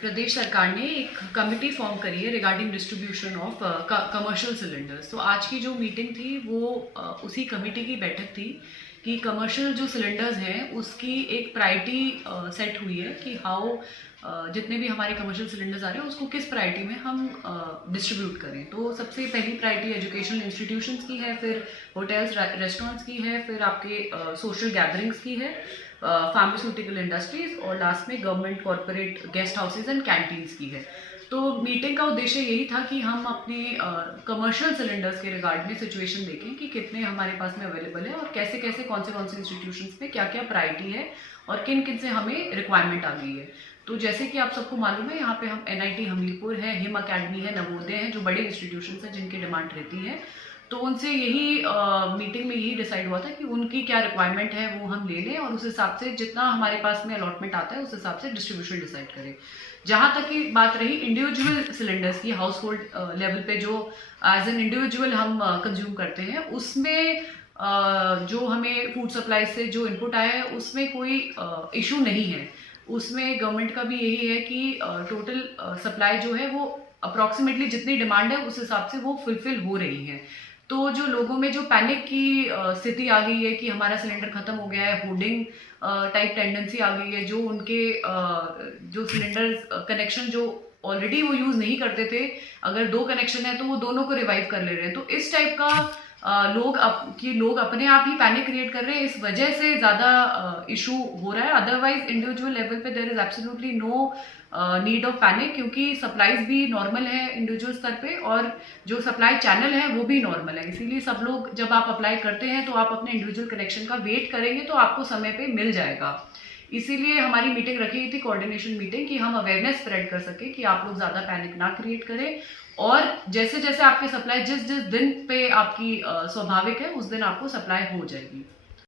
प्रदेश सरकार ने एक कमिटी फॉर्म करी है regarding distribution of commercial cylinders. तो आज की जो मीटिंग थी वो उसी कमिटी की बैठक थी कि कमर्शियल जो सिलेंडर्स हैं उसकी एक प्रायोरिटी सेट हुई है कि हाउ जितने भी हमारे कमर्शियल सिलेंडर्स आ रहे हैं उसको किस प्रायोरिटी में हम डिस्ट्रीब्यूट करें। तो सबसे पहली प्रायोरिटी एजुकेशनल इंस्टीट्यूशंस की है, फिर होटल्स रेस्टोरेंट्स की है, फिर आपके सोशल गैदरिंग्स की है, फार्मास्यूटिकल इंडस्ट्रीज, और लास्ट में government corporate guest houses and canteens की है। तो मीटिंग का उद्देश्य यही था कि हम अपने कमर्शियल सिलेंडर्स के रिगार्ड में सिचुएशन देखें कि कितने हमारे पास में अवेलेबल है और कैसे कैसे कौन से इंस्टीट्यूशंस में क्या क्या प्रायोरिटी है और किन किन से हमें रिक्वायरमेंट आ गई है। तो जैसे कि आप सबको मालूम है, यहाँ पे हम NIT हमीरपुर है, हिम अकेडमी है, नवोदय है, जो बड़े इंस्टीट्यूशंस हैं जिनकी डिमांड रहती है। तो उनसे यही मीटिंग में यही डिसाइड हुआ था कि उनकी क्या रिक्वायरमेंट है वो हम ले लें और उस हिसाब से जितना हमारे पास में अलॉटमेंट आता है उस हिसाब से डिस्ट्रीब्यूशन डिसाइड करें। जहाँ तक की बात रही इंडिविजुअल सिलेंडर्स की, हाउस होल्ड लेवल पे जो एज एन इंडिविजुअल हम कंज्यूम करते हैं, उसमें जो हमें फूड सप्लाई से जो इनपुट आया है उसमें कोई इशू नहीं है। उसमें गवर्नमेंट का भी यही है कि टोटल सप्लाई जो है वो अप्रॉक्सीमेटली जितनी डिमांड है उस हिसाब से वो फुलफिल हो रही है। तो जो लोगों में जो पैनिक की स्थिति आ गई है कि हमारा सिलेंडर खत्म हो गया है, होर्डिंग टाइप टेंडेंसी आ गई है, जो उनके जो सिलेंडर कनेक्शन जो ऑलरेडी वो यूज़ नहीं करते थे, अगर 2 कनेक्शन है तो वो दोनों को रिवाइव कर ले रहे हैं। तो इस टाइप का लोग अपने आप ही पैनिक क्रिएट कर रहे हैं, इस वजह से ज़्यादा इशू हो रहा है। अदरवाइज इंडिविजुअल लेवल पे there is absolutely no need of panic, क्योंकि सप्लाईज भी नॉर्मल है इंडिविजुअल स्तर पे और जो सप्लाई चैनल है वो भी नॉर्मल है। इसीलिए सब लोग जब आप अप्लाई करते हैं तो आप अपने इंडिविजुअल कनेक्शन का वेट करेंगे तो आपको समय पे मिल जाएगा। इसीलिए हमारी मीटिंग रखी गई थी, कोऑर्डिनेशन मीटिंग, कि हम अवेयरनेस स्प्रेड कर सके कि आप लोग ज़्यादा पैनिक ना क्रिएट करें और जैसे जैसे आपके सप्लाई जिस जिस दिन पे आपकी स्वाभाविक है उस दिन आपको सप्लाई हो जाएगी।